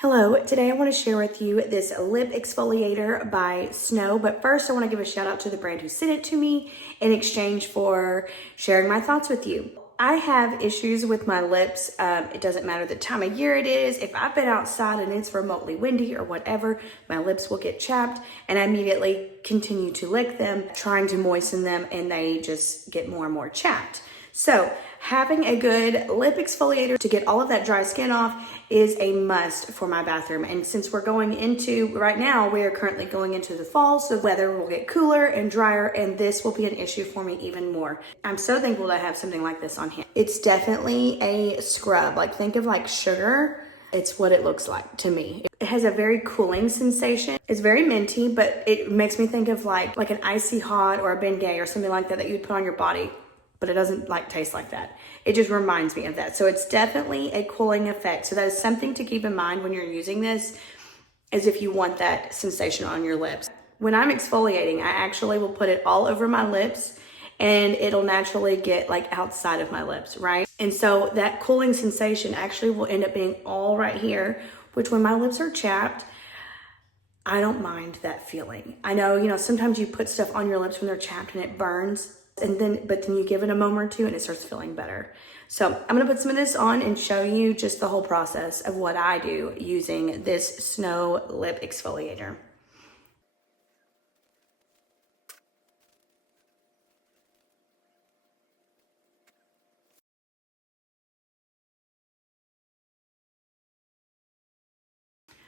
Hello, today I want to share with you this lip exfoliator by Snow, but first I want to give a shout out to the brand who sent it to me in exchange for sharing my thoughts with you. I have issues with my lips. It doesn't matter the time of year it is. If I've been outside and it's remotely windy or whatever, my lips will get chapped and I immediately continue to lick them, trying to moisten them, and they just get more and more chapped. So having a good lip exfoliator to get all of that dry skin off is a must for my bathroom. And since we're going into, right now, we are currently going into the fall, so the weather will get cooler and drier, and this will be an issue for me even more. I'm so thankful to have something like this on hand. It's definitely a scrub. Like, think of like sugar. It's what it looks like to me. It has a very cooling sensation. It's very minty, but it makes me think of like an icy hot or a Bengay or something like that you would put on your body. But it doesn't like taste like that. It just reminds me of that. So it's definitely a cooling effect. So that is something to keep in mind when you're using this, is if you want that sensation on your lips. When I'm exfoliating, I actually will put it all over my lips and it'll naturally get like outside of my lips, right? And so that cooling sensation actually will end up being all right here, which when my lips are chapped, I don't mind that feeling. I know, sometimes you put stuff on your lips when they're chapped and it burns. But then you give it a moment or two and it starts feeling better. So I'm gonna put some of this on and show you just the whole process of what I do using this Snow lip exfoliator.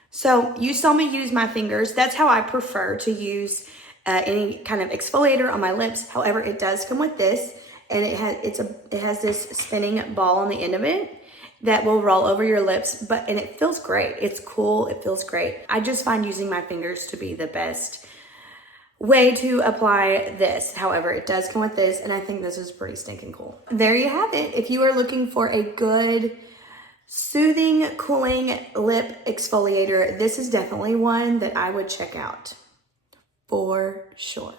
So you saw me use my fingers. That's how I prefer to use any kind of exfoliator on my lips. However, it does come with this, and it has this spinning ball on the end of it that will roll over your lips, and it feels great. It's cool, it feels great. I just find using my fingers to be the best way to apply this. However, it does come with this, and I think this is pretty stinking cool. There you have it. If you are looking for a good, soothing, cooling lip exfoliator, this is definitely one that I would check out for sure.